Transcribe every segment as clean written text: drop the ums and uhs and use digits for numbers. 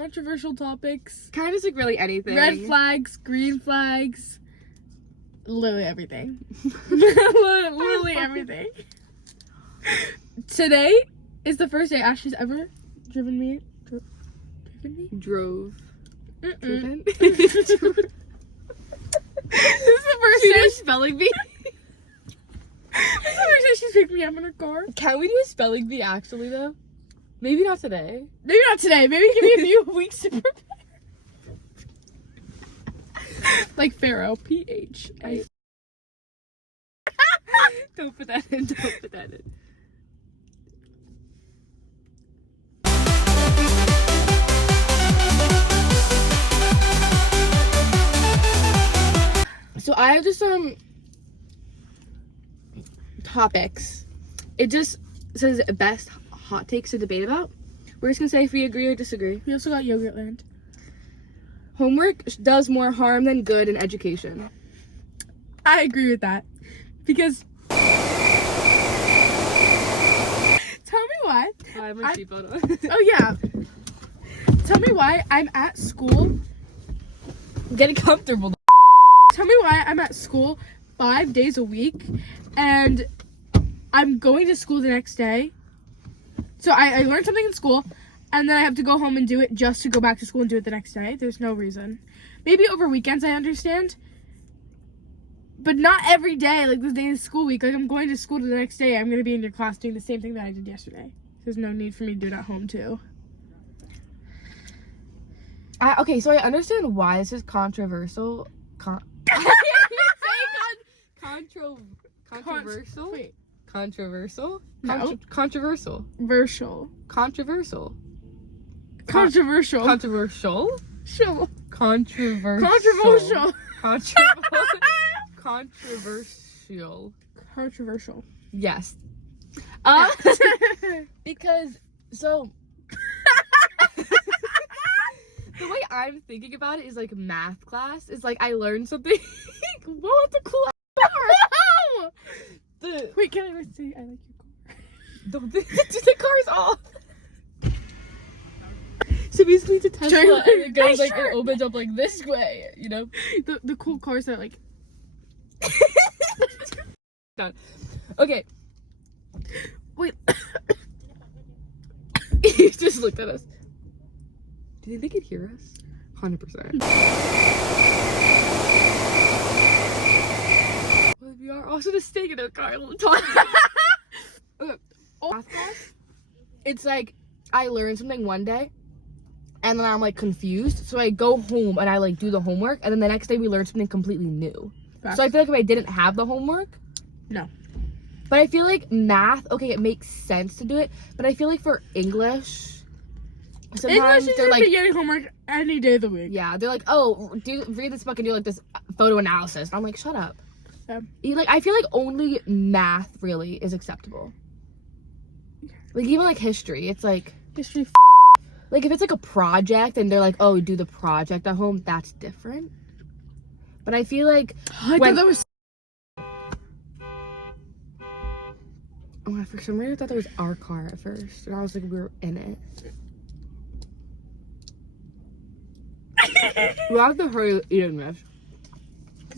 controversial topics. Kind of just like really anything. Red flags, green flags. Literally everything. Literally everything. Today is the first day Ashley's ever driven me. Drove. Driven? This is the first day. Spelling bee. This is the first day she's picked me up in her car. Can we do a spelling bee actually though? Maybe not today. Maybe not today. Maybe give me a few weeks to prepare. Like Pharaoh. PHA. Don't put that in. Don't put that in. So I have just topics. It just says best hot takes to debate about. We're just gonna say if we agree or disagree. We also got Yogurtland. Homework does more harm than good in education. I agree with that. Because tell me why. I have my seatbelt on. Oh yeah. Tell me why I'm at school. Getting comfortable. Tell me why I'm at school 5 days a week and I'm going to school the next day. So I learned something in school and then I have to go home and do it just to go back to school and do it the next day. There's no reason. Maybe over weekends I understand. But not every day, like the day of school week. Like I'm going to school the next day. I'm going to be in your class doing the same thing that I did yesterday. There's no need for me to do it at home too. Okay, so I understand why this is controversial. Controversial? Wait. Controversial? No. Controversial. Controversial. Controversial. Controversial. Controversial? Controversial. Controversial. Controversial. Controversial. Controversial. Yes. Because, so, the way I'm thinking about it is like math class. It's like I learned something. What the cool the Wait, can I see? I like your car. the car's off. So basically it's a Tesla and it goes like it opens up like this way, you know? The cool cars that like Done. Okay. wait. He just looked at us. Do you think they could hear us? 100%. Well, we are also just staying in a car a little time. Okay. Math class, it's like I learned something one day and then I'm like confused. So I go home and I like do the homework and then the next day we learn something completely new. Facts. So I feel like if I didn't have the homework. No. But I feel like math, okay, it makes sense to do it. But I feel like for English, sometimes English they're is like, getting homework any day of the week. yeah, they're like, oh, read this book and do like this photo analysis. And I'm like, shut up. Yeah. Like, I feel like only math really is acceptable. Like even like history, it's like History. like if it's like a project and they're like, oh, do the project at home, that's different. But I feel like I when thought that was. oh, for some reason I thought that was our car at first, and I was like, we were in it. We have to hurry eating this.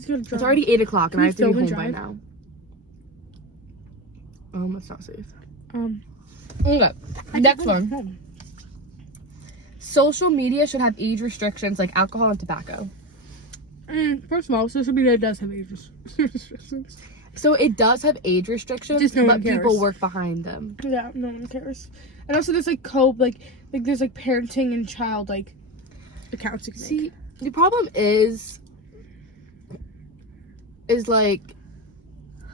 It's already 8 o'clock and I have to be home by now. It's not safe. Okay. Next one. Social media should have age restrictions like alcohol and tobacco. First of all, social media does have age restrictions. So it does have age restrictions, Just no but one cares. people work behind them. Yeah, no one cares. And also there's like like there's like parenting and child like accounts you can See, make. the problem is like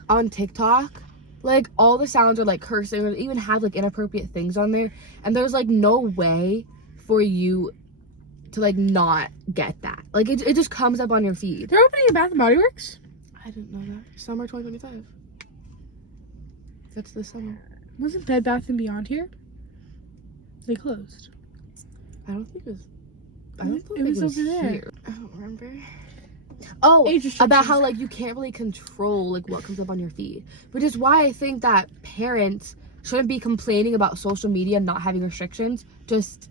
on TikTok, like all the sounds are like cursing or even have like inappropriate things on there, and there's like no way for you to like not get that. Like it just comes up on your feed. They're opening a Bath and Body Works? I didn't know that. Summer 2025. That's the summer. Wasn't Bed Bath and Beyond here? They closed. I don't think it was. I don't think It was over there. here. I don't remember. Oh, Age about how restrictions. like you can't really control like what comes up on your feed, which is why I think that parents shouldn't be complaining about social media not having restrictions. Just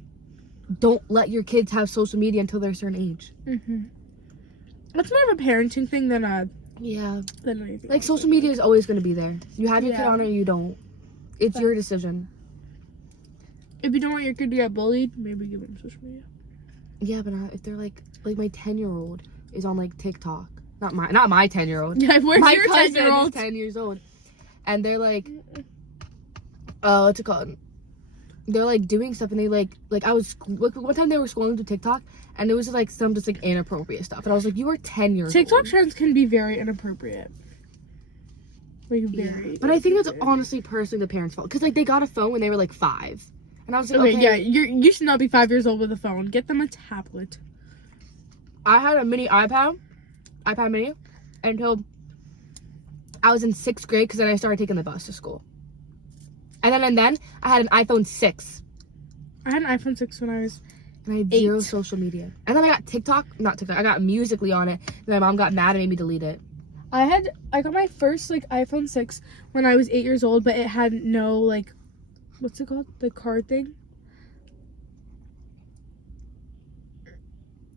don't let your kids have social media until they're a certain age. Mm-hmm. It's more of a parenting thing than Yeah. anything. Like else. social media is always going to be there. You have your kid Yeah. on it or you don't. It's your decision. If you don't want your kid to get bullied, maybe give them social media. Yeah, but not if they're like my 10-year-old is on like TikTok. Not my 10-year-old. Yeah, where's My your cousin 10-year-old? is 10 years old. And they're like, what's it called? They're like doing stuff and they like I was one time they were scrolling through TikTok and it was like some just like inappropriate stuff and I was like, you are 10 years TikTok old. trends can be very inappropriate. Like very. But I think that's honestly personally the parents' fault because like they got a phone when they were like 5, and I was like, okay, yeah, you should not be 5 years old with a phone. Get them a tablet. I had a mini iPad mini, until I was in 6th grade because then I started taking the bus to school, and then I had an iPhone 6. I had an iPhone 6 when I was. And I had 8. 0 social media, and then I got not TikTok. I got Musical.ly on it, and my mom got mad and made me delete it. I got my first like iPhone 6 when I was 8 years old, but it had no like, what's it called? The card thing.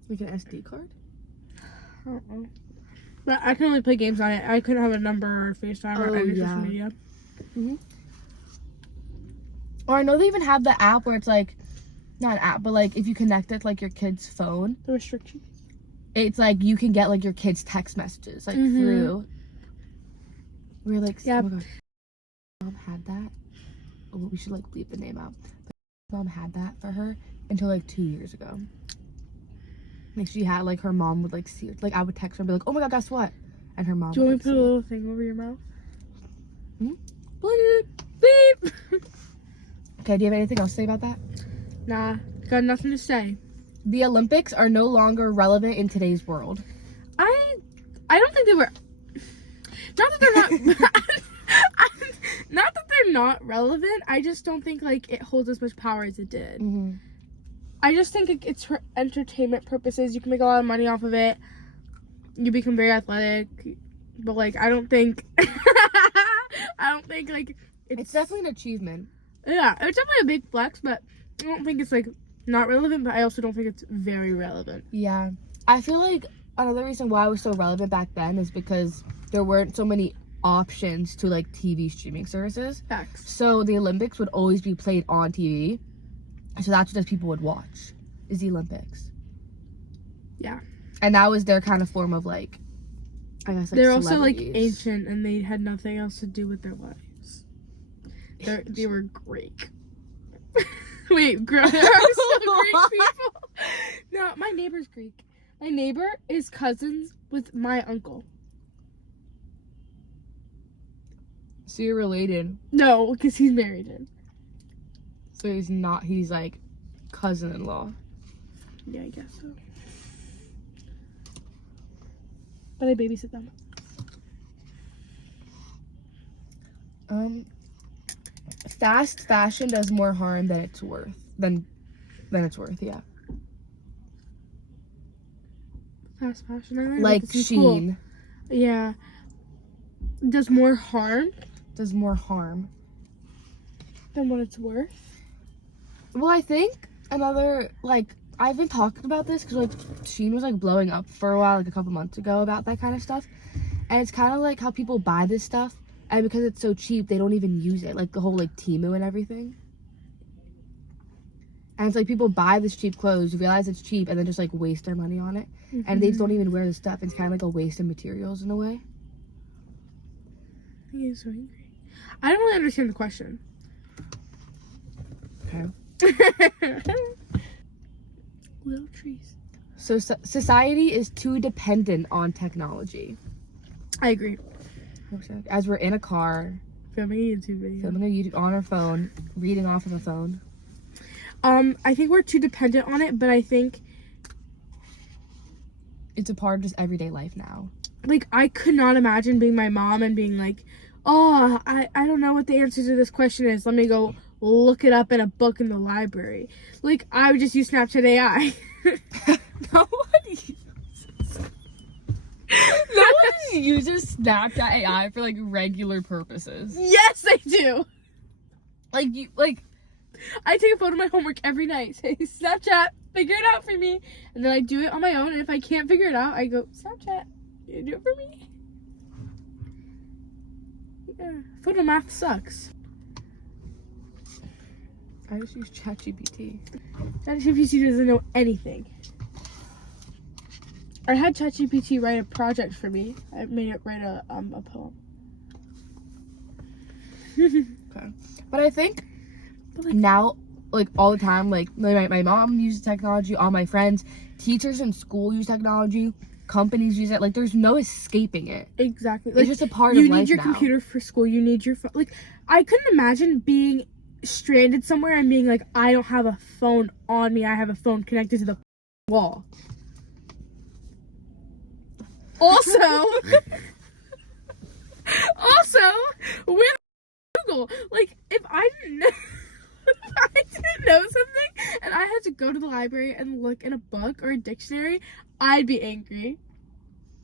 Like an SD card? I don't know. But I can only play games on it. I couldn't have a number or FaceTime or any social media. Or I know they even have the app where it's like, not an app, but like if you connect it to like your kid's phone, The restrictions. it's like you can get like your kids' text messages like through. We're like, Yeah. oh my god, mom had that. Oh, we should like bleep the name out. But mom had that for her until like 2 years ago. Like she had like her mom would like see it. Like I would text her and be like, oh my god, guess what? And her mom. Do you want would me to put a little thing over your mouth? Bleep. Beep. Okay, do you have anything else to say about that? Nah, got nothing to say. The Olympics are no longer relevant in today's world. I don't think they were. Not that they're not. Not that they're not relevant. I just don't think like it holds as much power as it did. I just think it's for entertainment purposes. You can make a lot of money off of it. You become very athletic, but like I don't think. I don't think like It's definitely an achievement. Yeah, it's definitely a big flex, but I don't think it's like not relevant. But I also don't think it's very relevant. Yeah. I feel like another reason why it was so relevant back then is because there weren't so many options to like TV streaming services. Facts. So the Olympics would always be played on TV. So that's what people would watch, is the Olympics. Yeah. And that was their kind of form of like, I guess like They're also like celebrities. ancient and they had nothing else to do with their lives. They were Greek. Wait, there are some Greek people. No, my neighbor's Greek. My neighbor is cousins with my uncle. So you're related. No, because he's married in. So he's like cousin-in-law. Yeah, I guess so. But I babysit them. Fast fashion does more harm than it's worth. Than it's worth, yeah. Fast fashion. I learned Like about this in school. Shein Yeah. Does more harm does more harm. than what it's worth. Well, I think another, like, I've been talking about this because, like, Shein was, like, blowing up for a while, like, a couple months ago about that kind of stuff. And it's kind of like how people buy this stuff, and because it's so cheap, they don't even use it. Like, the whole, like, Temu and everything. And it's like people buy this cheap clothes, realize it's cheap, and then just, like, waste their money on it. And they just don't even wear the stuff. It's kind of like a waste of materials in a way. He is so angry. I don't really understand the question. Okay. Little trees. So society is too dependent on technology. I agree. As we're in a car, Filming a YouTube video. filming a YouTube on our phone, reading off of a phone. I think we're too dependent on it, but I think It's a part of just everyday life now. like I could not imagine being my mom and being like, oh, I don't know what the answer to this question is. Let me go look it up in a book in the library. Like I would just use Snapchat AI. Nobody uses Snapchat AI for like regular purposes. Yes, they do. Like you like I take a photo of my homework every night. Say, Snapchat, figure it out for me. And then I do it on my own. And if I can't figure it out, I go, Snapchat, you do it for me? Yeah. Photo math sucks. I just use ChatGPT. ChatGPT doesn't know anything. I had ChatGPT write a project for me. I made it write a poem. Okay. But I think now, like, all the time, like, my mom uses technology, all my friends, teachers in school use technology, companies use it. Like, there's no escaping it. Exactly. It's just a part of life now. You need your computer for school. You need your phone. Like, I couldn't imagine being stranded somewhere and being like, I don't have a phone on me. I have a phone connected to the wall. Also, with Google, like, if I didn't know, something and I had to go to the library and look in a book or a dictionary, I'd be angry.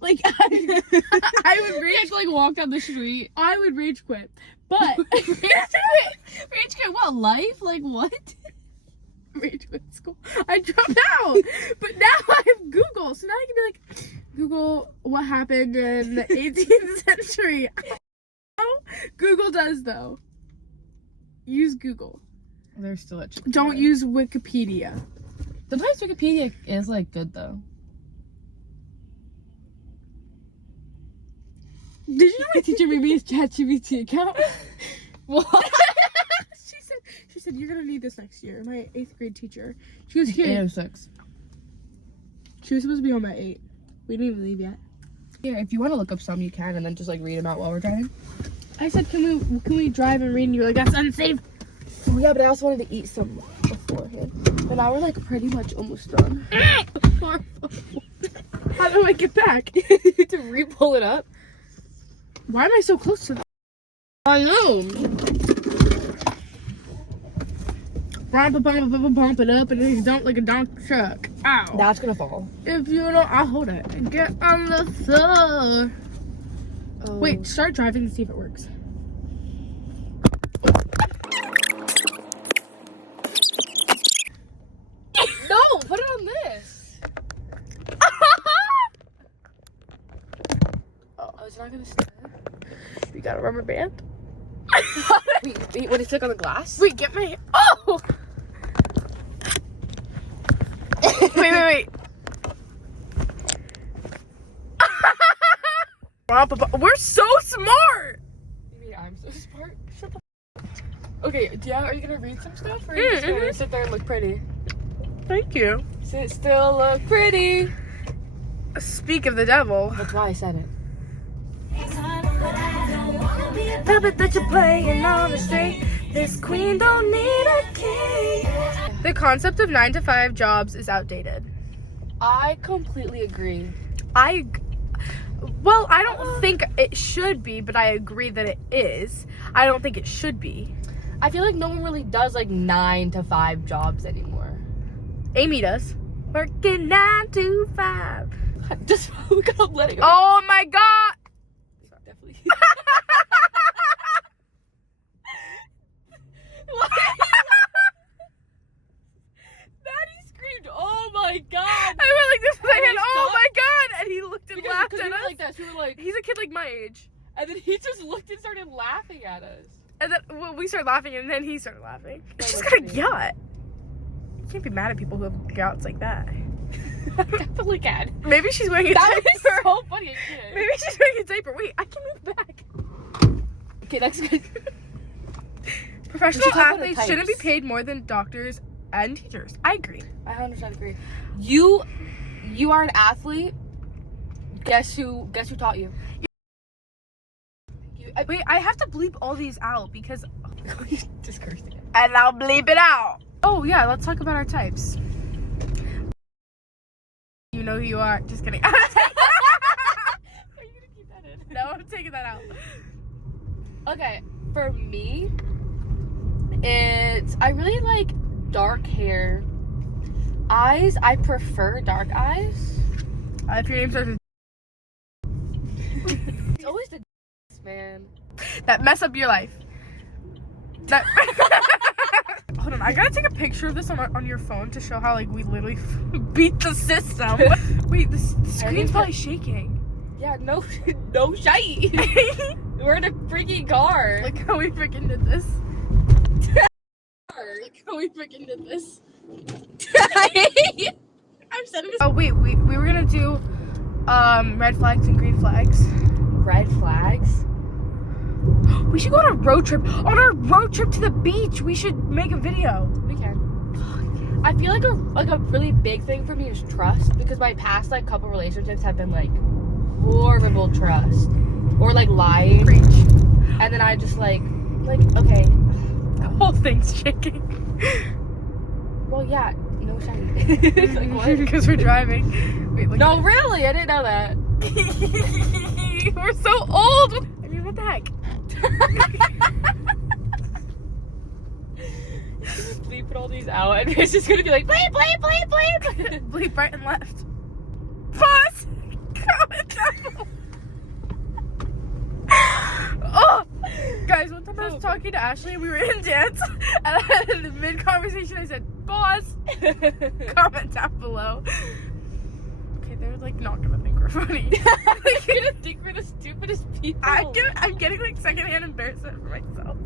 Like, I would rage. You have to, like, walk down the street. I would rage quit. But Rage quit what? Life? Like, what? Rage quit school. I dropped out. But now I have Google. So now I can be like, Google, what happened in the 18th century? Google does, though. Use Google. They're still at Chick-fil-A. Don't use Wikipedia. Sometimes Wikipedia is, like, good, though. Did you know my teacher made me a ChatGPT account? What? She said, you're gonna need this next year. My 8th grade teacher. She was here. 8:06. She was supposed to be home at 8. We didn't even leave yet. Yeah, if you want to look up some, you can, and then just, like, read them out while we're driving. I said, can we drive and read? And you were like, that's unsafe. Oh, yeah, but I also wanted to eat some beforehand. But now we're, like, pretty much almost done. How do I get back? To re-pull it up? Why am I so close to that? I know. Bump it up and then you dump like a donkey truck. Ow. That's gonna fall. If you don't, I'll hold it. Get on the floor. Oh. Wait, start driving and see if it works. No, put it on this. Oh, it's not gonna stay. You got a rubber band? Wait, what, it stuck on the glass? Wait, get my... Oh! wait. We're so smart! You mean I'm so smart? Shut the Okay, yeah, are you gonna read some stuff? Or are you just gonna sit there and look pretty? Thank you. Sit still, look pretty. Speak of the devil. That's why I said it. Puppet that you're playing on the street. This queen don't need a king. The concept of 9-to-5 jobs is outdated. I completely agree. I don't think it should be, but I agree that it is. I don't think it should be. I feel like no one really does like 9-to-5 jobs anymore. Amy does. Working 9 to 5. Just look up letting Oh my god! Definitely. Maddie screamed, "Oh my god!" I went like this second, oh my god! And he looked and laughed Because at we were us. like that. We were like, He's a kid like my age. and then he just looked and started laughing at us. And then we started laughing, and then he started laughing. That She's was got a funny. yacht. You can't be mad at people who have yachts like that. I definitely can. Maybe she's wearing a That diaper. was so funny. I can't. Maybe she's wearing a diaper. Wait, I can move back. Okay, next question. Professional We should talk about athletes the shouldn't be types. paid more than doctors and teachers. I agree. I 100% agree. You are an athlete. Guess who taught you? Wait, I have to bleep all these out because... Just cursed again. And I'll bleep it out. Oh, yeah, let's talk about our types. You know who you are. Just kidding. Are you gonna keep that in? No, I'm taking that out. Okay, for me, I really like dark hair. Eyes, I prefer dark eyes. If your name starts with... It's always the man. That mess up your life. That... Hold on, I gotta take a picture of this on your phone to show how like we literally beat the system. Wait, the screen's probably shaking. Yeah, no shite. We're in a freaking car. Look how we freaking did this. Look how we freaking did this. I'm sending this. Oh wait, we were gonna do red flags and green flags. Red flags? We should go on a road trip. On our road trip to the beach, we should make a video. We can. I feel like a really big thing for me is trust, because my past like couple relationships have been like horrible trust or like lying. Preach. And then I just like okay. The whole thing's shaking. Well, yeah, no shite. Like what? Because we're driving. Wait, look No, really, I didn't know that. We're so old. I mean, what the heck? Just bleeping all these out, and it's just gonna be like bleep, bleep, bleep, bleep. Bleep right and left. Pause. Comment down below. Oh, guys, one time I was talking to Ashley and we were in dance, and in mid conversation I said, "Pause." Comment down below. Okay, they're like not gonna think we're funny. You're gonna think we're the stupidest people. I'm getting like secondhand embarrassment for myself.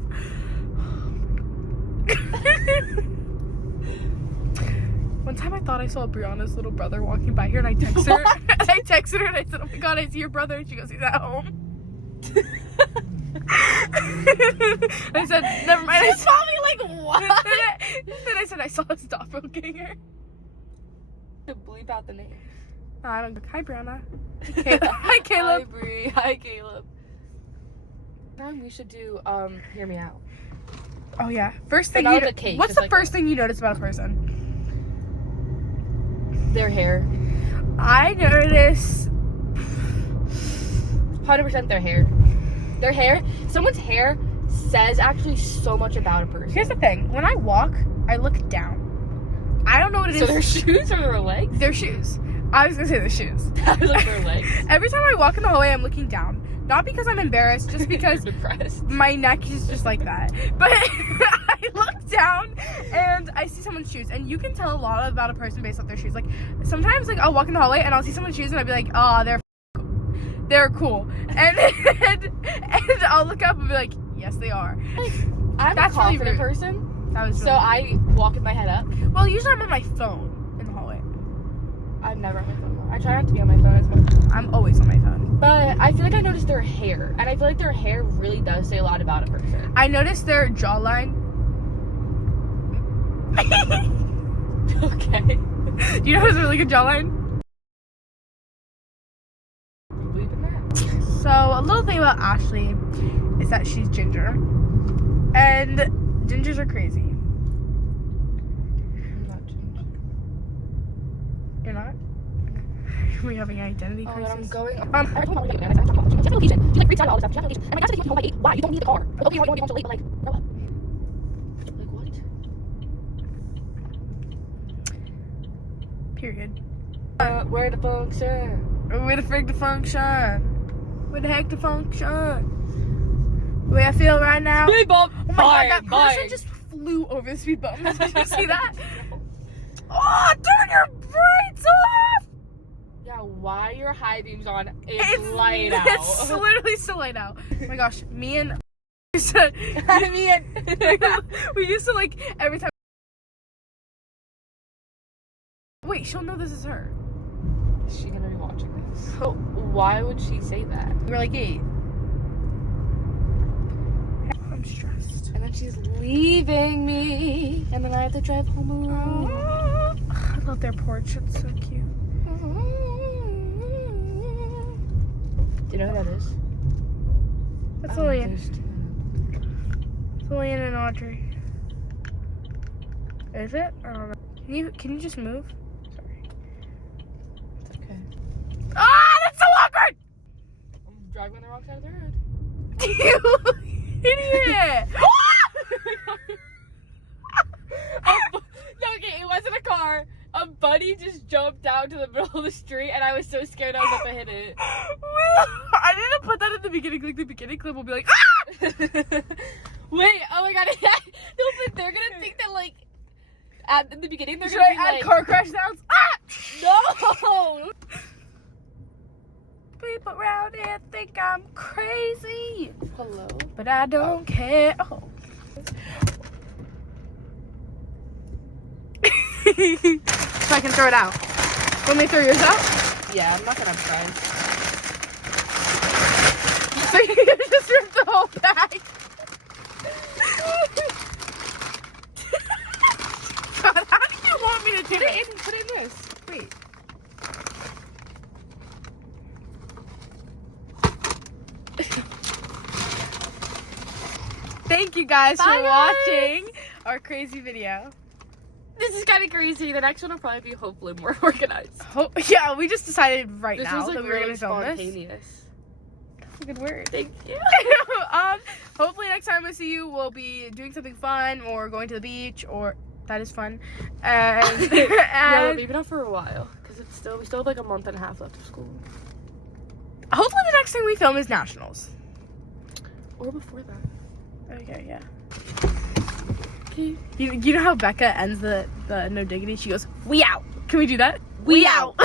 One time I thought I saw Brianna's little brother walking by here, and I texted her. I texted her and I said, "Oh my god, I see your brother." And she goes, "He's at home." I said, "Never mind." You saw me like what? Then I said, "I saw his doppelganger." To bleep out the name. No, I don't. Hi, Brianna. Hi, Caleb. Hi, Bree. Hi, Caleb. We should do hear me out. Oh yeah. First thing. But not with a cake, What's just the like first thing you notice about a person? Their hair. I notice 100% their hair. Their hair. Someone's hair says actually so much about a person. Here's the thing. When I walk, I look down. I don't know what it is. So their shoes or their legs? Their shoes. I was gonna say the shoes. I was like their legs. Every time I walk in the hallway, I'm looking down. Not because I'm embarrassed, just because depressed. my neck is just like that. But I look down and I see someone's shoes, and you can tell a lot about a person based off their shoes. Like sometimes, like I'll walk in the hallway and I'll see someone's shoes, and I'll be like, "Oh, they're cool," and I'll look up and be like, "Yes, they are." Like, I'm That's a confident really rude. person, That was so really I walk with my head up. Well, usually I'm on my phone in the hallway. I'm never on my phone. I try not to be on my phone as much. I'm always on my phone. But I feel like I noticed their hair, and I feel like their hair really does say a lot about a person. I noticed their jawline. Okay. Do you know who's a really good jawline? Bleeping that. So a little thing about Ashley is that she's ginger, and gingers are crazy. I'm not ginger. You're not? Are we having an identity Oh, crisis? I'm going. I told my mom, she has location. She like freaks out all this stuff. She has location. And my dad said you can home by 8. Why? You don't need the car. Like, okay, you don't want to be late, but like, grow up. Like what? Period. Where the function? Where the frick the function? Where the heck the function? The way I feel right now. Speed bump. Oh my god, that person just flew over the speed bump. Did you see that? Oh, turn your brakes off! Yeah, why your high beams on? It's light out. It's literally so light out. Oh my gosh, me and used to, we used to like every time. Wait, she'll know this is her. Is she gonna be watching this? So why would she say that? We're like 8. I'm stressed. And then she's leaving me, and then I have to drive home alone. I love their porch. It's so cute. Do you know who that is? That's Lillian. there's two. It's Lillian and Audrey. Is it? I don't know. Can you just move? Sorry. It's okay. Ah, that's so awkward! I'm driving on the wrong side of the road. You idiot! No, okay, it wasn't a car. A buddy just jumped out to the middle of the street, and I was so scared I was about to hit it. I didn't put that in the beginning. Like the beginning clip will be like, ah! Wait, oh my god. No, but they're gonna think that, like, in the beginning, they're Should gonna I be add like, car crash sounds? no! People around here think I'm crazy, Hello? but I don't care. Oh. So I can throw it out. Want me to throw yours out? Yeah, I'm not gonna try. So you just ripped the whole bag. God, how do you want me to do it? Put it in this. Wait. Thank you guys Bye, for guys. watching our crazy video. This is kind of crazy. The next one will probably be hopefully more organized. Yeah, we just decided right This now was like that we were really gonna film this. spontaneous. That's a good word. Thank you. Hopefully next time I see you, we'll be doing something fun or going to the beach, or that is fun. And, Yeah, and maybe not for a while because we still have like a month and a half left of school. hopefully the next thing we film is nationals. Or before that. Okay, yeah. Okay. You know how Becca ends the no diggity? She goes, "We out." Can we do that? We out.